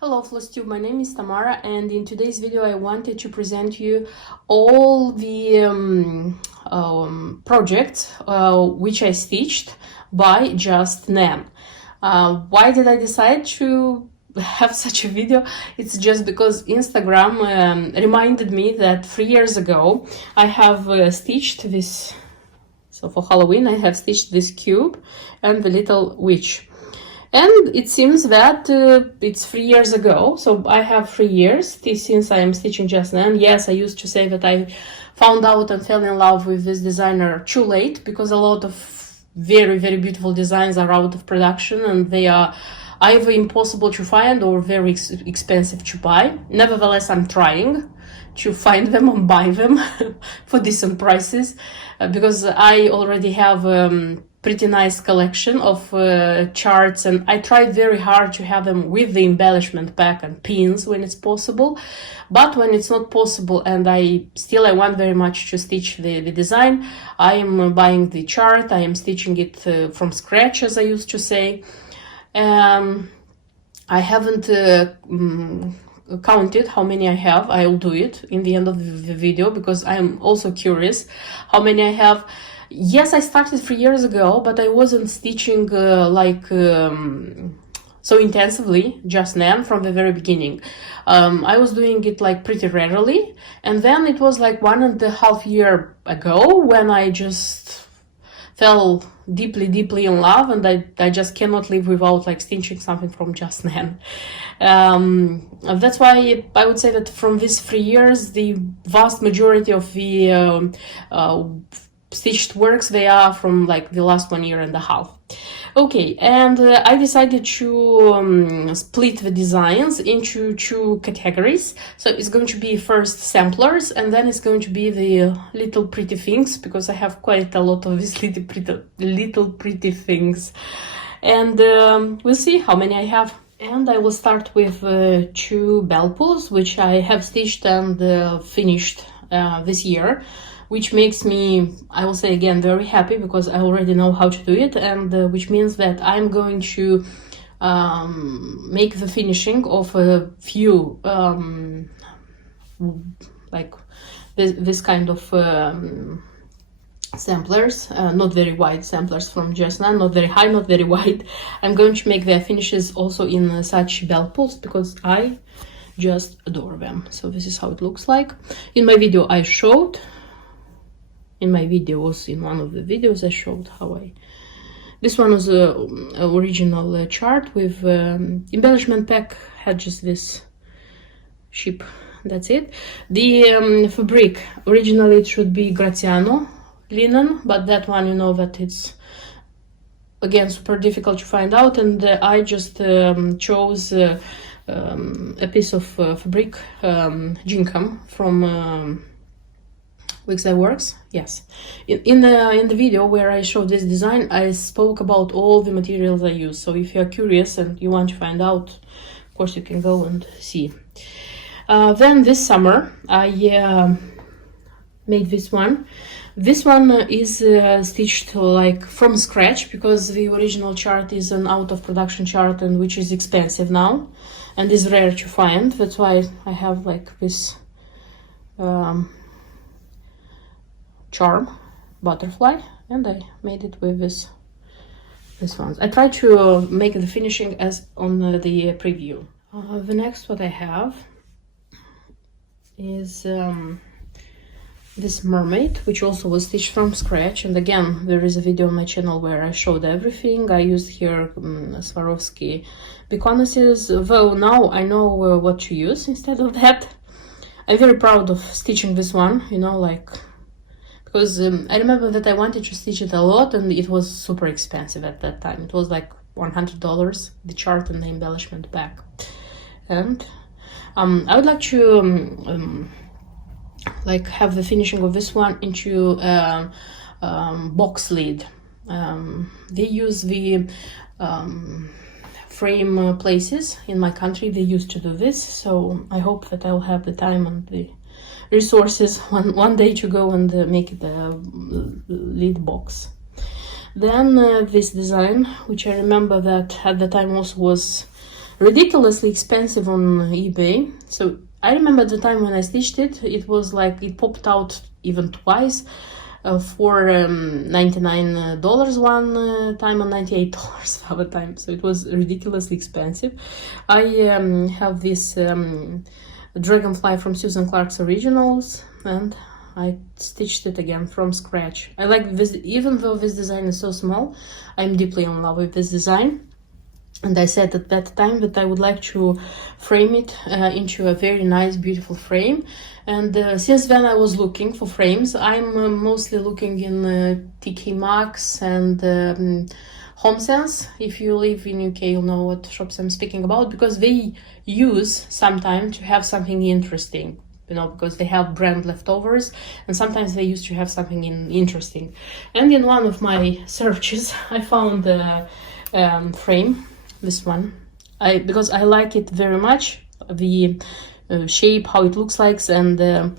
Hello FlossTube, my name is Tamara, and in today's video I wanted to present you all the projects which I stitched by Just Nan. Why did I decide to have such a video? It's just because Instagram reminded me that 3 years ago I have stitched this, so for Halloween I have stitched this cube and the little witch. And it seems that it's 3 years ago, so I have 3 years since I am stitching Just Nan. Yes, I used to say that I found out and fell in love with this designer too late, because a lot of very, very beautiful designs are out of production and they are either impossible to find or very expensive to buy. Nevertheless, I'm trying to find them and buy them for decent prices, because I already have pretty nice collection of charts, and I tried very hard to have them with the embellishment pack and pins when it's possible. But when it's not possible and I want very much to stitch the design, I am buying the chart, I am stitching it from scratch, as I used to say. I haven't counted how many I have. I'll do it in the end of the video, because I'm also curious how many I have. Yes, I started 3 years ago, but I wasn't stitching so intensively Just Nan from the very beginning. I was doing it like pretty rarely, and then it was like 1.5 years ago when I just fell deeply in love, and I just cannot live without like stitching something from Just Nan. That's why I would say that from these 3 years, the vast majority of the stitched works, they are from like the last 1.5 years. Okay, and I decided to split the designs into 2 categories. So it's going to be first samplers, and then it's going to be the little pretty things, because I have quite a lot of these little pretty things. And we'll see how many I have. And I will start with 2 bell pulls, which I have stitched and finished this year, which makes me, I will say again, very happy, because I already know how to do it, and which means that I'm going to make the finishing of a few like this kind of samplers, not very wide samplers from Just Nan, not very high, not very wide. I'm going to make their finishes also in such bell pulls, because I just adore them. So this is how it looks like. In my video I showed, in my videos, in one of the videos I showed how this one was a original chart with embellishment pack, had just this ship, that's it. The fabric, originally it should be Graziano linen, but that one, you know that it's again super difficult to find out, and I just chose a piece of fabric, gingham from Wigs That Works. Yes, in the video where I showed this design, I spoke about all the materials I use. So if you're curious and you want to find out, of course you can go and see. Then this summer I made this one. This one is stitched like from scratch, because the original chart is an out of production chart, and which is expensive now and is rare to find. That's why I have like this charm butterfly, and I made it with this ones. I tried to make the finishing as on the preview. The next what I have is this mermaid, which also was stitched from scratch, and again there is a video on my channel where I showed everything. I used here Swarovski Beconnesses, though now I know what to use instead of that. I'm very proud of stitching this one, you know, like, because I remember that I wanted to stitch it a lot, and it was super expensive at that time. It was like $100, the chart and the embellishment pack. And I would like to like have the finishing of this one into box lid. They use the frame places in my country. They used to do this, so I hope that I'll have the time and the resources one day to go and make it a lid box. Then this design, which I remember that at the time also was ridiculously expensive on eBay. So I remember the time when I stitched it, it was like it popped out even twice, for $99 one time and $98 the other time. So it was ridiculously expensive. I have this dragonfly from Susan Clark's Originals, and I stitched it again from scratch. I like this, even though this design is so small, I'm deeply in love with this design. And I said at that time that I would like to frame it into a very nice, beautiful frame. And since then I was looking for frames. I'm mostly looking in TK Maxx and HomeSense. If you live in UK, you'll know what shops I'm speaking about, because they use sometimes to have something interesting. You know, because they have brand leftovers, and sometimes they used to have something interesting. And in one of my searches, I found a frame. This one, because I like it very much, the shape, how it looks like, and the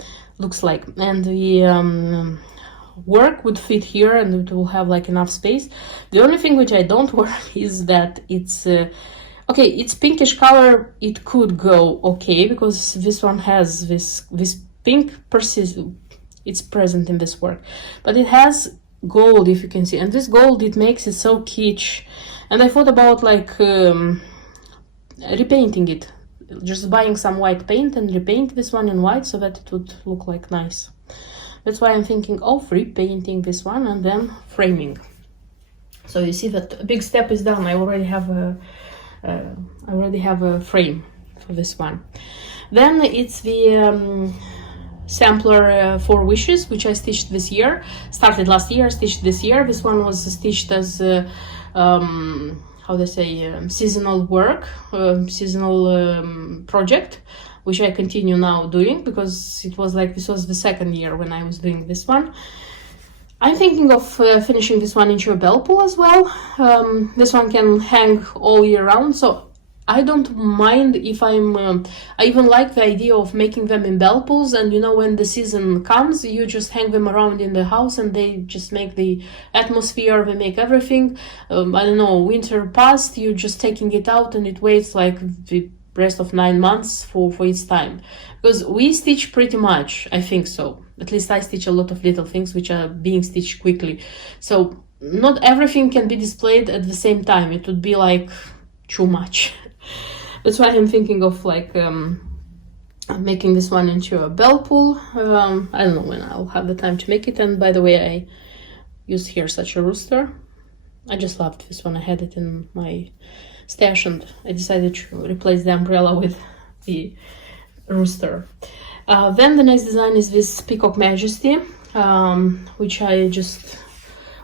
work would fit here, and it will have like enough space. The only thing which I don't work is that it's okay, it's pinkish color. It could go okay, because this one has this pink it's present in this work, but it has gold, if you can see, and this gold, it makes it so kitsch. And I thought about like repainting it, just buying some white paint and repaint this one in white so that it would look like nice. That's why I'm thinking of repainting this one and then framing. So you see that a big step is done. I already have a frame for this one. Then it's the sampler 4 wishes, which I stitched this year. Started last year, stitched this year. This one was stitched as how they say, seasonal work, seasonal project, which I continue now doing, because it was like, this was the second year when I was doing this one. I'm thinking of finishing this one into a bell pull as well. This one can hang all year round, so I don't mind if I even like the idea of making them in bell pulls, and you know, when the season comes, you just hang them around in the house and they just make the atmosphere, they make everything. I don't know, winter passed, you're just taking it out and it waits like the rest of 9 months for its time. Because we stitch pretty much, I think so. At least I stitch a lot of little things which are being stitched quickly. So not everything can be displayed at the same time. It would be like too much. That's why I'm thinking of like making this one into a bell pull. I don't know when I'll have the time to make it. And by the way, I use here such a rooster. I just loved this one. I had it in my stash and I decided to replace the umbrella with the rooster. Then the next design is this Peacock Majesty, which I just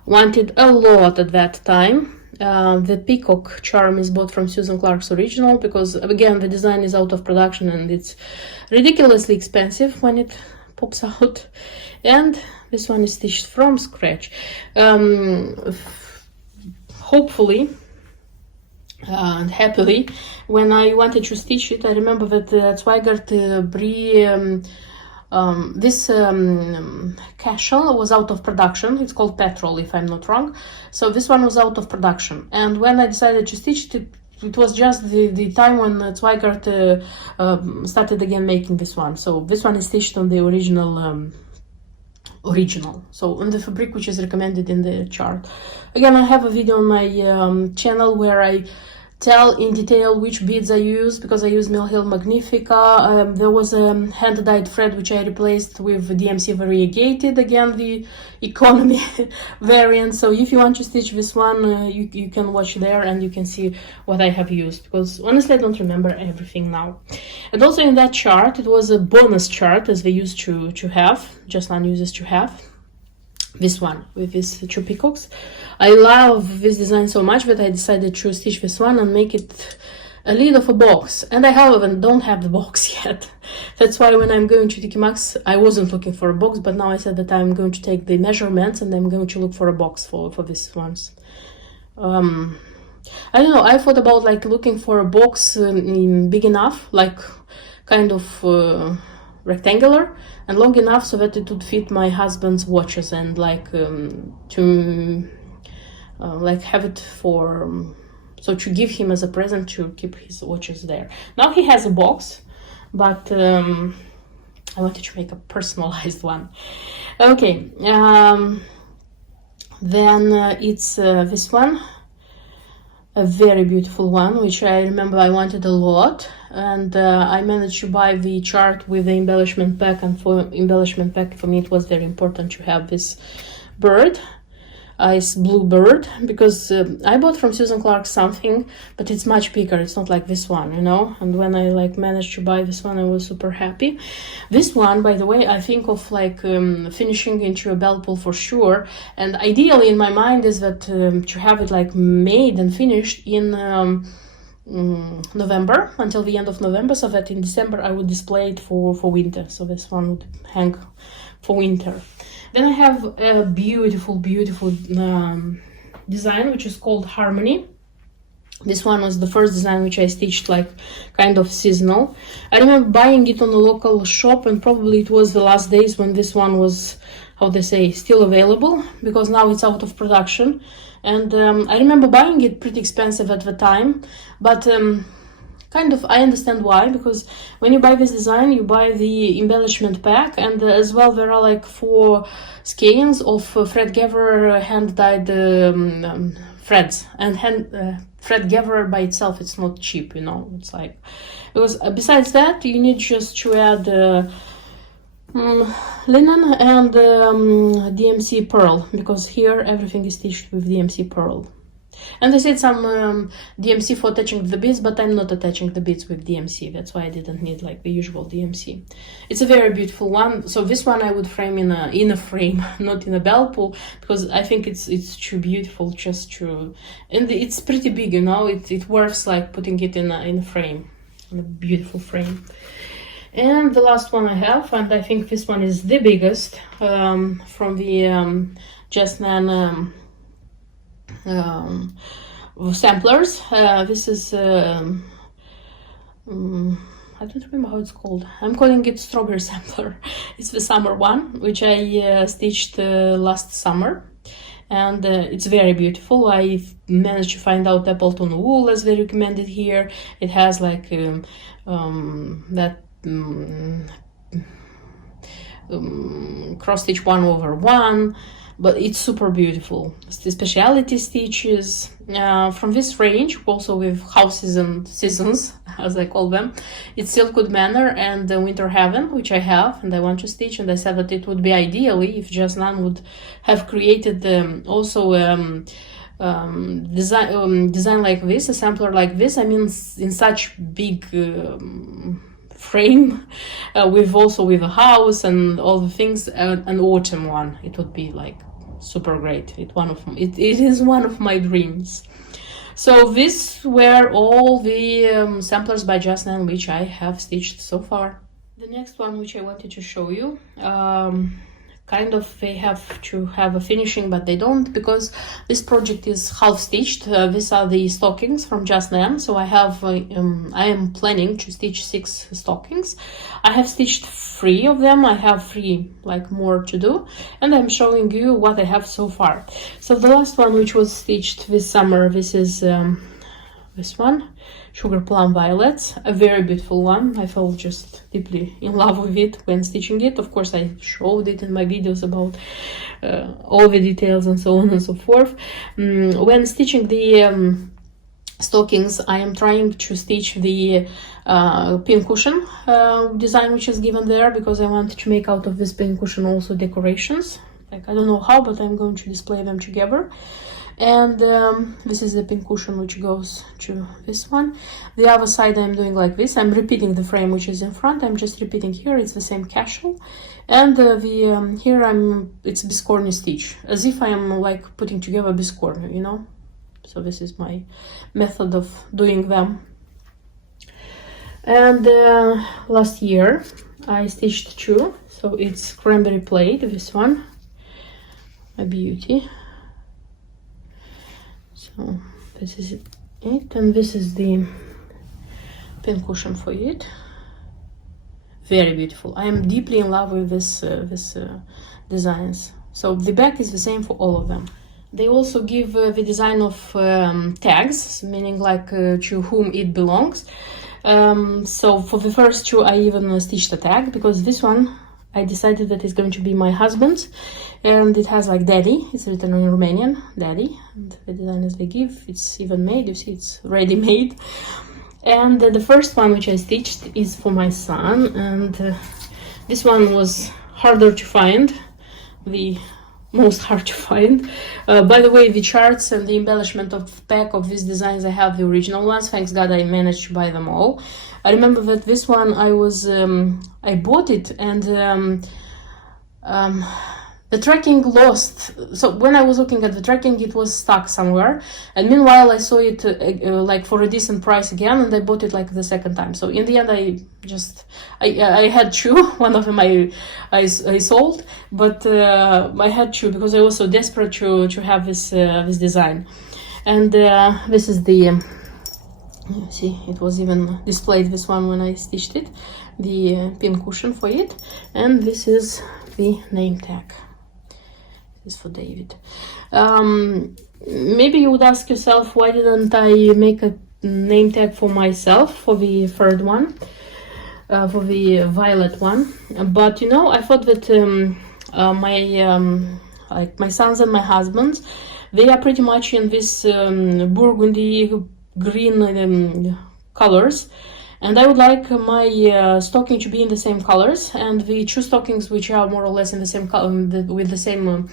wanted a lot at that time. The peacock charm is bought from Susan Clark's Original, because again the design is out of production and it's ridiculously expensive when it pops out. And this one is stitched from scratch. Hopefully and happily, when I wanted to stitch it, I remember that Zweigart Brie this cashel was out of production. It's called Petrol, if I'm not wrong. So this one was out of production, and when I decided to stitch it, it was just the time when Zweigart started again making this one. So this one is stitched on the original so on the fabric which is recommended in the chart. Again, I have a video on my channel where I tell in detail which beads I use, because I use Mill Hill Magnifica. There was a hand-dyed thread which I replaced with DMC Variegated, again the economy variant. So if you want to stitch this one, you can watch there and you can see what I have used, because honestly I don't remember everything now. And also in that chart, it was a bonus chart, as they used to have, Just Nan uses to have. This one with these 2 peacocks. I love this design so much that I decided to stitch this one and make it a lid of a box. And I, however, don't have the box yet. That's why when I'm going to TK Maxx, I wasn't looking for a box, but now I said that I'm going to take the measurements and I'm going to look for a box for these ones. I don't know, I thought about like looking for a box big enough, like kind of rectangular and long enough so that it would fit my husband's watches, and like to like have it for so to give him as a present to keep his watches there. Now he has a box, but I wanted to make a personalized one. Okay, then it's this one, a very beautiful one, which I remember I wanted a lot, and I managed to buy the chart with the embellishment pack, and for embellishment pack for me it was very important to have this bird, ice blue bird, because I bought from Susan Clark something, but it's much bigger, it's not like this one, you know, and when I like managed to buy this one I was super happy. This one, by the way, I think of like finishing into a belt pull for sure, and ideally in my mind is that to have it like made and finished in November, until the end of November, so that in December I would display it for winter, so this one would hang for winter. Then I have a beautiful design which is called Harmony. This one was the first design which I stitched like kind of seasonal. I remember buying it on a local shop, and probably it was the last days when this one was, how they say, still available, because now it's out of production. And I remember buying it pretty expensive at the time, but kind of I understand why, because when you buy this design you buy the embellishment pack, and as well there are like 4 skeins of Fred Gatherer hand dyed threads, and Fred Gatherer by itself it's not cheap, you know, it's like, because besides that you need just to add linen and DMC pearl, because here everything is stitched with DMC pearl. And they said some DMC for attaching the beads, but I'm not attaching the beads with DMC. That's why I didn't need like the usual DMC. It's a very beautiful one. So this one I would frame in a frame, not in a belt pull, because I think it's too beautiful just to, and it's pretty big, you know. It works like putting it in a frame, in a beautiful frame. And the last one I have, and I think this one is the biggest, from the Just Nan samplers. This is I don't remember how it's called. I'm calling it strawberry sampler. It's the summer one, which I stitched last summer, and it's very beautiful. I managed to find out Appleton wool as they recommended here. It has like that cross stitch 1/1, but it's super beautiful. It's the specialty stitches from this range, also with houses and seasons, as I call them. It's Silkwood Manor and Winter Heaven, which I have and I want to stitch, and I said that it would be ideally if Just Nan would have created also design like this, a sampler like this. I mean, in such big frame, with a house and all the things, an autumn one. It would be like super great. It is one of my dreams. So these were all the samplers by Just Nan which I have stitched so far. The next one which I wanted to show you, kind of they have to have a finishing, but they don't, because this project is half stitched. These are the stockings from Just Nan. So I am planning to stitch 6 stockings. I have stitched 3 of them. I have 3 like more to do, and I'm showing you what I have so far. So the last one which was stitched this summer, this is this one, Sugar Plum Violets, a very beautiful one. I felt just deeply in love with it when stitching it. Of course, I showed it in my videos about all the details and so on and so forth. When stitching the stockings, I am trying to stitch the pincushion design which is given there, because I want to make out of this pincushion also decorations. Like, I don't know how, but I'm going to display them together. And this is the pincushion which goes to this one. The other side I'm doing like this. I'm repeating the frame which is in front. I'm just repeating here. It's the same casual. And here it's biscornu stitch, as if I am like putting together biscornu, you know. So this is my method of doing them. And last year I stitched 2. So it's cranberry plate, this one, a beauty. So this is it, and this is the pincushion for it. Very beautiful. I am deeply in love with this designs. So the back is the same for all of them. They also give the design of tags, meaning like to whom it belongs. So for the first two, I even stitched a tag, because this one I decided that it's going to be my husband's, and it has like daddy. It's written in Romanian, daddy, and the design as they give. It's even made, you see, it's ready made. And the first one which I stitched is for my son, and this one was harder to find, the most hard to find. By the way, the charts and the embellishment of pack of these designs, I have the original ones. Thanks God I managed to buy them all. I remember that this one I bought it, and the tracking lost. So when I was looking at the tracking, it was stuck somewhere, and meanwhile I saw it like for a decent price again, and I bought it like the second time. So in the end I had two. One of them I sold, but I had two because I was so desperate to have this design. And this is the see, it was even displayed, this one, when I stitched it, the pin cushion for it. And this is the name tag. This is for David. Maybe you would ask yourself, why didn't I make a name tag for myself for the third one, for the violet one? But you know, I thought that my sons and my husband, they are pretty much in this burgundy green colors, and I would like my stocking to be in the same colors, and the two stockings which are more or less in the same color, with the same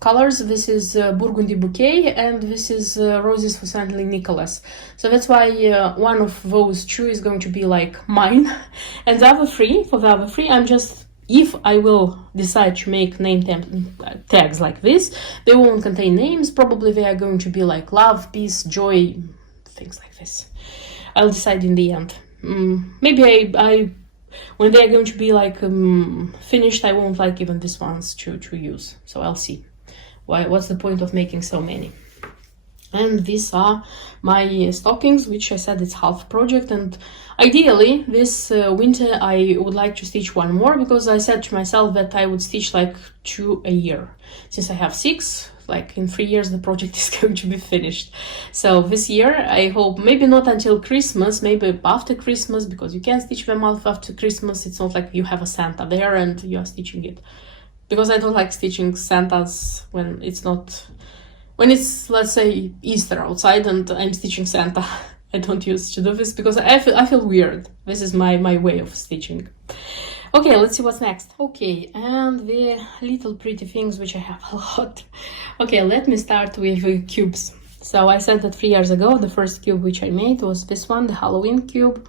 colors. This is Burgundy Bouquet, and this is Roses for St. Nicholas. So that's why one of those two is going to be like mine, and the other three, I'm just, if I will decide to make name tags like this, they won't contain names. Probably they are going to be like love, peace, joy, things like this. I'll decide in the end. Maybe I when they are going to be like finished, I won't like even these ones to use. So I'll see. What's the point of making so many? And these are my stockings, which I said it's half project, and ideally this winter I would like to stitch one more, because I said to myself that I would stitch like 2 a year. Since I have 6, like in 3 years the project is going to be finished. So this year I hope, maybe not until Christmas, maybe after Christmas, because you can stitch them out after Christmas. It's not like you have a Santa there and you are stitching it, because I don't like stitching Santas when it's not, when it's, let's say, Easter outside and I'm stitching Santa. I don't used to do this because I feel weird. This is my way of stitching. Okay, let's see what's next. Okay, and the little pretty things, which I have a lot. Okay, let me start with cubes. So I said that 3 years ago, the first cube which I made was this one, the Halloween cube.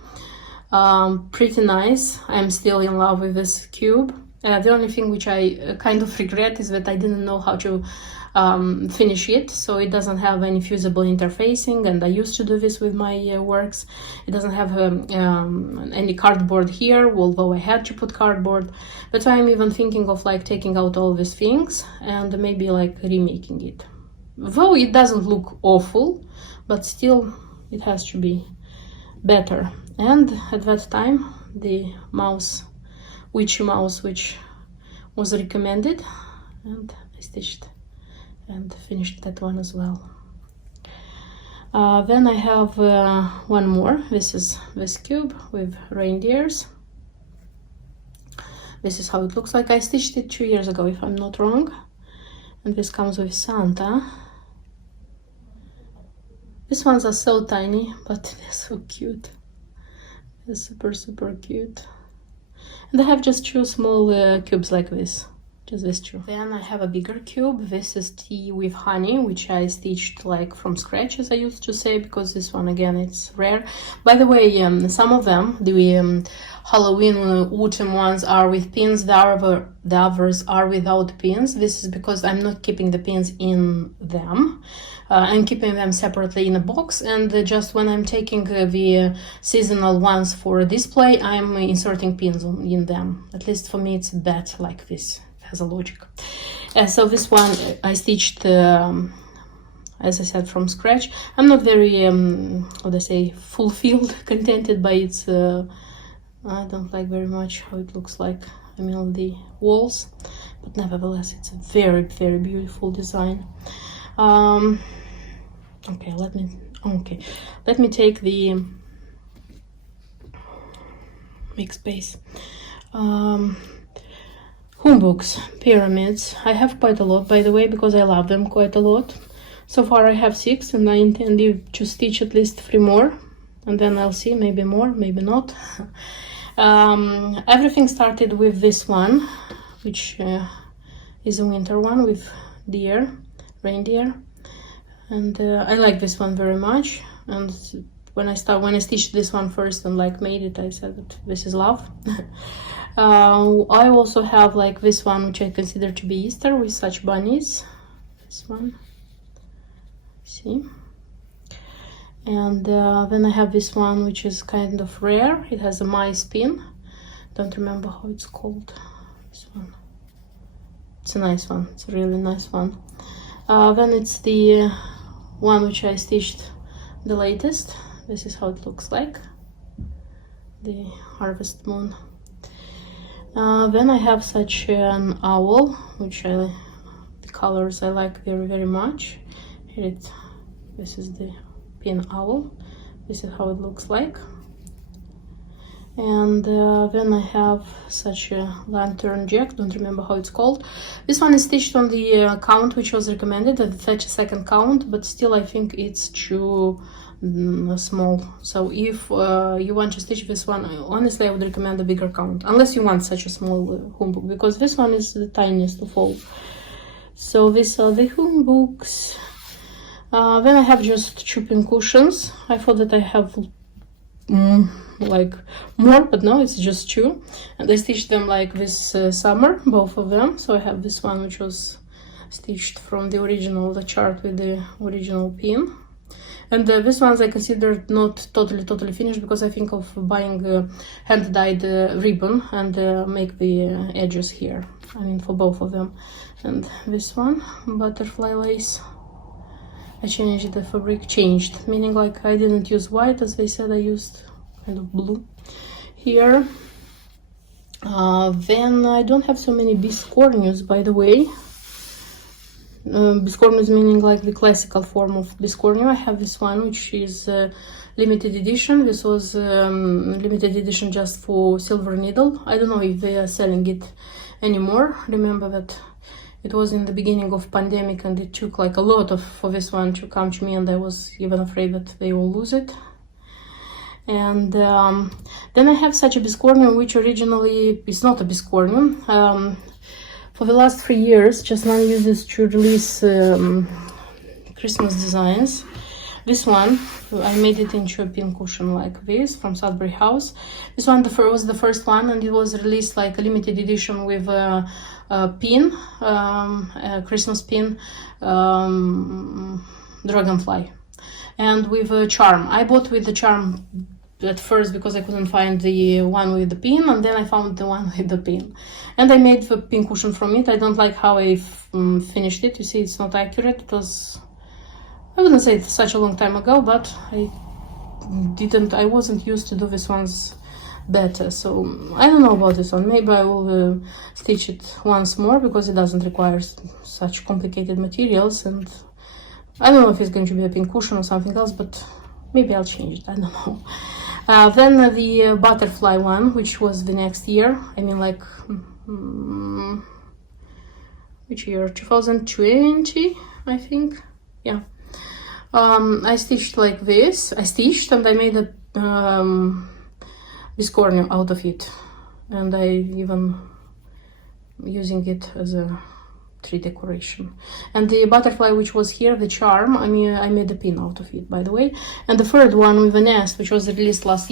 Pretty nice. I'm still in love with this cube. The only thing which I kind of regret is that I didn't know how to finish it, so it doesn't have any fusible interfacing, and I used to do this with my works. It doesn't have any cardboard here, although I had to put cardboard. That's why I'm even thinking of like taking out all these things and maybe like remaking it. Though it doesn't look awful, but still it has to be better. And at that time, the mouse, witchy mouse, which was recommended, and I stitched and finished that one as well. Then I have one more. This is this cube with reindeers. This is how it looks like. I stitched it 2 years ago, if I'm not wrong. And this comes with Santa. These ones are so tiny, but they're so cute. They're super, super cute. And I have just 2 small cubes like this. Just this 2. Then I have a bigger cube. This is tea with honey, which I stitched like from scratch, as I used to say, because this one, again, it's rare. By the way, some of them, the Halloween autumn ones, are with pins. The others are without pins. This is because I'm not keeping the pins in them. I'm keeping them separately in a box, and just when I'm taking the seasonal ones for display, I'm inserting pins in them. At least for me, it's better like this. It has a logic. So this one I stitched, as I said, from scratch. I'm not very, what I say, fulfilled, contented by its. I don't like very much how it looks like. I mean, on the walls. but nevertheless it's a very, very beautiful design. Okay, let me take the make space. Homebooks, pyramids. I have quite a lot, by the way, because I love them quite a lot. So far I have 6, and I intend to stitch at least 3 more, and then I'll see, maybe more, maybe not. Everything started with this one, which is a winter one with reindeer, and I like this one very much. And when I stitched this one first and like made it, I said that this is love. I also have like this one, which I consider to be Easter, with such bunnies. This one, see. And then I have this one, which is kind of rare. It has a mice pin. Don't remember how it's called. This one. It's a nice one. It's a really nice one. Then it's the one which I stitched the latest. This is how it looks like. The harvest moon. Then I have such an owl, which the colors I like very, very much. This is the pin owl. This is how it looks like. And then I have such a lantern jack, don't remember how it's called. This one is stitched on the count which was recommended, the 32nd count, but still I think it's too small. So if you want to stitch this one, honestly I would recommend a bigger count, unless you want such a small home book, because this one is the tiniest of all. So these are the home books. Then I have just 2 pin cushions. I thought that I have like more, but no, it's just 2, and I stitched them like this summer, both of them. So I have this one which was stitched from the chart with the original pin, and these ones I considered not totally finished, because I think of buying hand-dyed ribbon and make the edges here, I mean for both of them. And this one, butterfly lace, I changed the fabric, meaning like I didn't use white as they said, I used kind of blue here. Then I don't have so many biscornues, by the way. Biscornues meaning like the classical form of biscornu. I have this one which is limited edition. This was limited edition just for silver needle. I don't know if they are selling it anymore. Remember that it was in the beginning of pandemic, and it took like a lot for this one to come to me, and I was even afraid that they will lose it. And then I have such a biscornu, which originally is not a biscornu. For the last 3 years, Just Nan uses to release Christmas designs. This one, I made it into a pin cushion like this from Sudbury House. This one was the first one, and it was released like a limited edition with a pin, a Christmas pin, dragonfly, and with a charm. I bought with the charm at first because I couldn't find the one with the pin, and then I found the one with the pin, and I made the pin cushion from it. I don't like how I finished it. You see, it's not accurate. It was, I wouldn't say it's such a long time ago, but I wasn't used to do these ones better, so I don't know about this one. Maybe I will stitch it once more, because it doesn't require such complicated materials, and I don't know if it's going to be a pin cushion or something else, but maybe I'll change it, I don't know. Then the butterfly one, which was the next year, I mean like which year, 2020 I think, yeah. I stitched like this. And I made a biscornu out of it, and I even using it as a tree decoration. And the butterfly which was here, the charm, I mean I made a pin out of it, by the way. And the third one with a nest, which was released last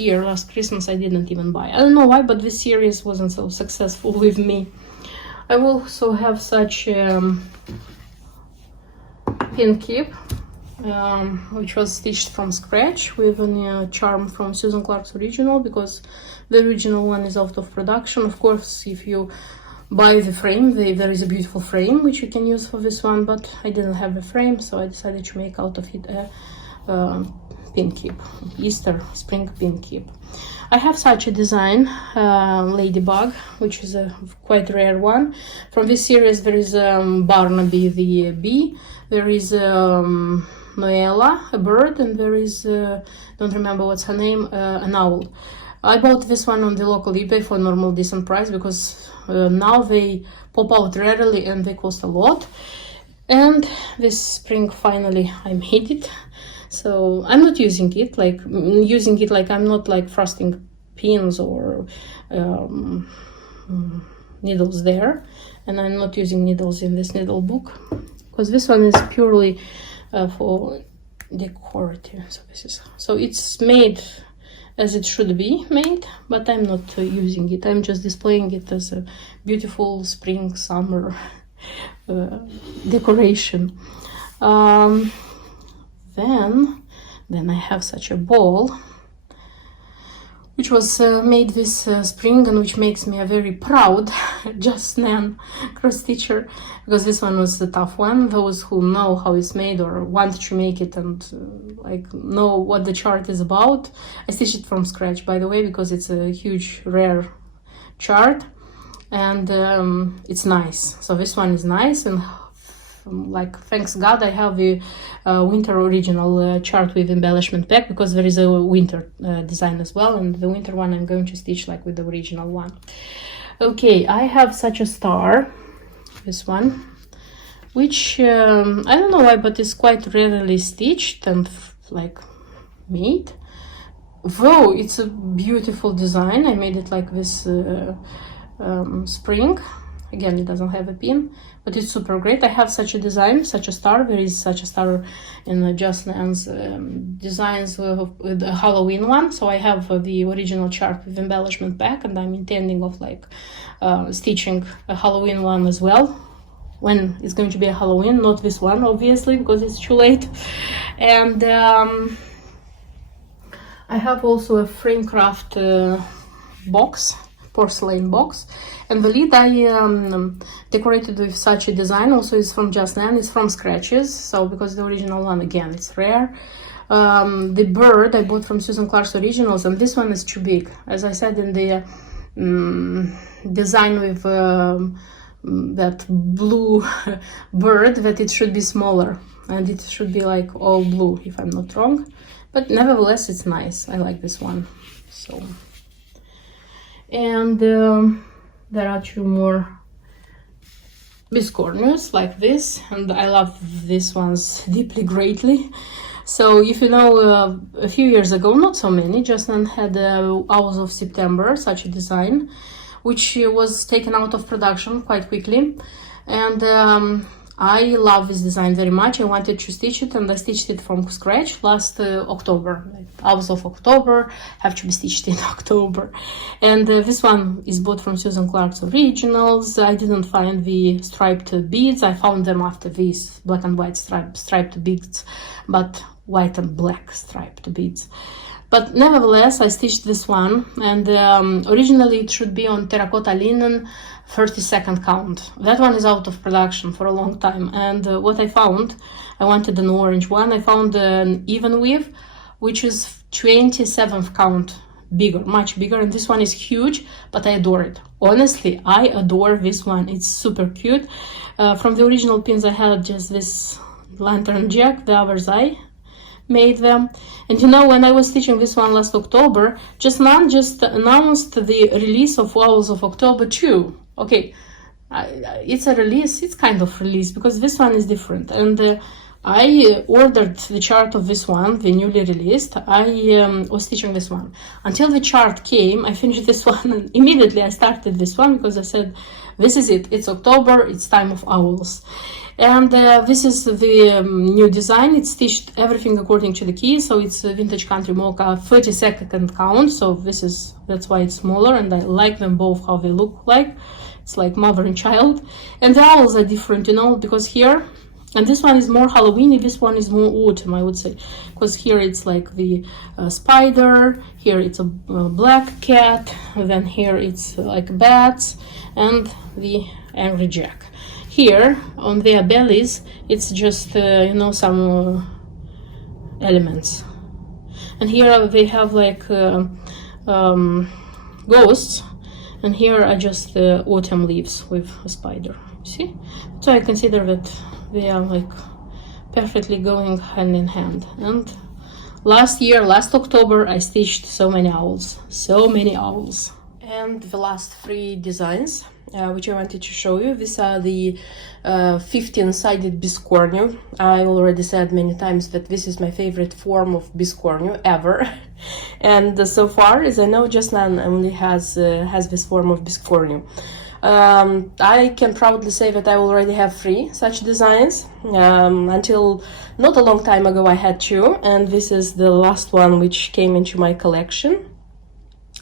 Christmas, I didn't even buy. I don't know why, but this series wasn't so successful with me. I will also have such pin keep, which was stitched from scratch with a charm from Susan Clark's original, because the original one is out of production. Of course, if you buy the frame, there is a beautiful frame which you can use for this one, but I didn't have a frame, so I decided to make out of it a pin keep, Easter spring pin keep. I have such a design, ladybug, which is a quite rare one. From this series there is Barnaby the bee, there is Noella, a bird, and there is, don't remember what's her name, an owl. I bought this one on the local eBay for normal decent price, because now they pop out rarely and they cost a lot. And this spring finally I made it. So I'm not using it like I'm not like frosting pins or needles there, and I'm not using needles in this needle book, because this one is purely for decorative. So it's made as it should be made, but I'm not using it. I'm just displaying it as a beautiful spring summer decoration. Then I have such a ball, which was made this spring, and which makes me a very proud Just Nan cross stitcher, because this one was a tough one. Those who know how it's made or want to make it and like know what the chart is about, I stitched it from scratch, by the way, because it's a huge rare chart, and it's nice. So this one is nice, and like thanks God I have the winter original chart with embellishment pack, because there is a winter design as well, and the winter one I'm going to stitch like with the original one. Okay, I have such a star, this one, which I don't know why, but it's quite rarely stitched and like made, though it's a beautiful design. I made it like this spring. Again, it doesn't have a pin, but it's super great. I have such a design, such a star. There is such a star in Just Nan's designs with a Halloween one. So I have the original chart with embellishment pack, and I'm intending of like stitching a Halloween one as well, when it's going to be a Halloween, not this one obviously, because it's too late. And I have also a frame craft box, porcelain box, and the lid I decorated with such a design. Also is from Just Nan, it's from scratches, so because the original one, again, it's rare. The bird I bought from Susan Clark's Originals, and this one is too big. As I said in the design with that blue bird, that it should be smaller, and it should be like all blue, if I'm not wrong, but nevertheless it's nice. I like this one. So, and there are two more biscornus like this, and I love these ones deeply, greatly. So if you know, a few years ago, not so many, Just Nan had Owls of September, such a design, which was taken out of production quite quickly, and I love this design very much. I wanted to stitch it, and I stitched it from scratch last October. Owls of October have to be stitched in October. And this one is bought from Susan Clark's Originals. I didn't find the striped beads. I found them after these black and white striped beads, but white and black striped beads. But nevertheless, I stitched this one, and originally it should be on terracotta linen 32nd count. That one is out of production for a long time, and what I found, I wanted an orange one. I found an even weave, which is 27th count, bigger, much bigger, and this one is huge, but I adore it. Honestly, I adore this one. It's super cute. From the original pins I had just this lantern jack, the others I made them. And you know, when I was stitching this one last October, Just Nan just announced the release of Owls of October 2. Okay, it's a release, it's kind of release, because this one is different, and I ordered the chart of this one, the newly released. I was stitching this one until the chart came. I finished this one, and immediately I started this one, because I said, this is it, it's October, it's time of owls. And this is the new design. It's stitched everything according to the key, so it's a vintage country mocha 32nd count, so that's why it's smaller, and I like them both how they look like. It's like mother and child. And the owls are different, you know, because here, and this one is more Halloweeny, this one is more autumn, I would say, because here it's like the spider, here it's a black cat, then here it's like bats, and the angry jack. Here on their bellies, it's just you know, some elements. and here they have like ghosts, and here are just autumn leaves with a spider. See, so I consider that they are like perfectly going hand in hand. And last October, I stitched so many owls. And the last 3 designs, which I wanted to show you, these are the 15-sided biscornu. I already said many times that this is my favorite form of biscornu ever. And so far, as I know, Just Nan only has this form of biscornu. I can proudly say that I already have 3 such designs. Until not a long time ago I had 2, and this is the last one which came into my collection.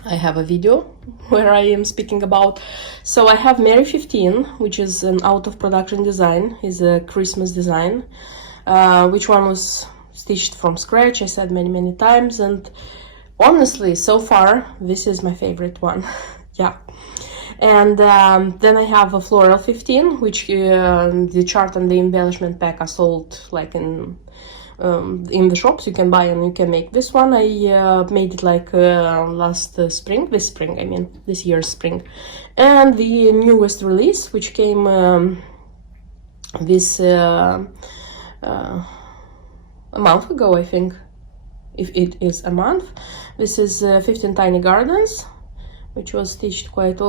I have a video where I am speaking about. So I have Mary 15, which is an out of production design, is a Christmas design, which one was stitched from scratch, I said many times, and honestly, so far, this is my favorite one. Yeah. And then I have a Floral 15, which the chart and the embellishment pack are sold like in the shops. You can buy and you can make this one. I made it like this year's spring. And the newest release, which came this a month ago, I think, if it is a month. This is 15 Tiny Gardens, which was stitched quite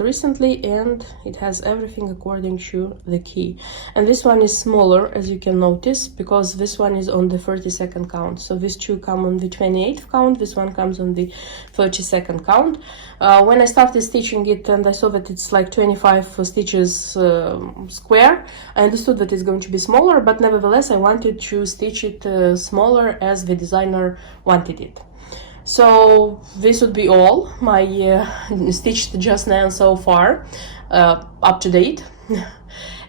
recently, and it has everything according to the key. And this one is smaller, as you can notice, because this one is on the 32nd count. So these 2 come on the 28th count, this one comes on the 32nd count. When I started stitching it and I saw that it's like 25 stitches square, I understood that it's going to be smaller, but nevertheless I wanted to stitch it smaller as the designer wanted it. So this would be all my stitched Just Nan so far, up to date.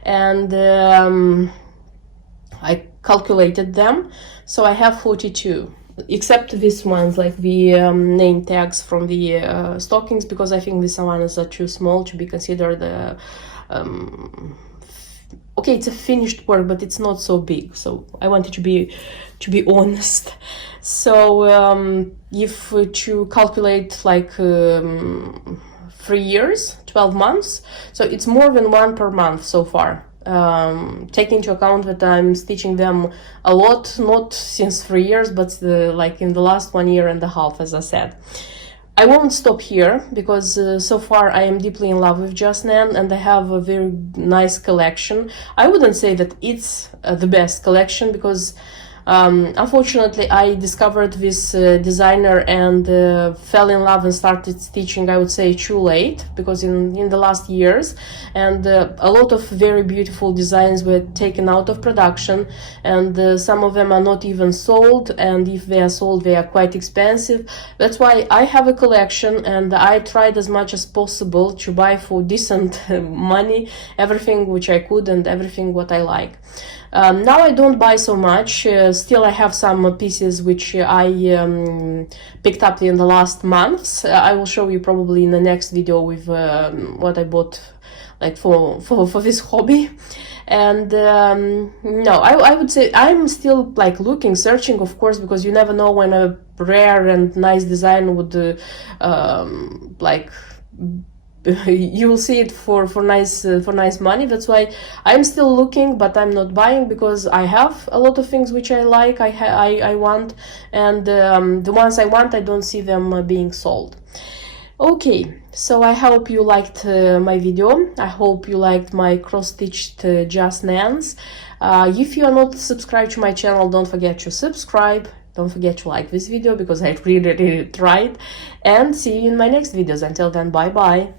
And I calculated them, so I have 42, except these ones, like the name tags from the stockings, because I think these ones are too small to be considered okay, it's a finished work, but it's not so big, so I wanted to be honest. So if to calculate like 3 years, 12 months, so it's more than 1 per month so far. Take into account that I'm stitching them a lot, not since 3 years, but like in the last 1.5 years, as I said. I won't stop here, because so far I am deeply in love with Just Nan, and I have a very nice collection. I wouldn't say that it's the best collection, because unfortunately I discovered this designer and fell in love and started stitching, I would say, too late, because in the last years, and a lot of very beautiful designs were taken out of production, and some of them are not even sold, and if they are sold they are quite expensive. That's why I have a collection, and I tried as much as possible to buy for decent money everything which I could and everything what I like. Now I don't buy so much, still I have some pieces which I picked up in the last months. I will show you probably in the next video with what I bought like for this hobby. And no, I would say I'm still like looking, searching, of course, because you never know when a rare and nice design would like you will see it for nice money. That's why I'm still looking, but I'm not buying, because I have a lot of things which I like, I want, and the ones I want, I don't see them being sold. Okay, so I hope you liked my video. I hope you liked my cross-stitched Just Nans. If you are not subscribed to my channel, don't forget to subscribe. Don't forget to like this video, because I really tried. And see you in my next videos. Until then, bye bye.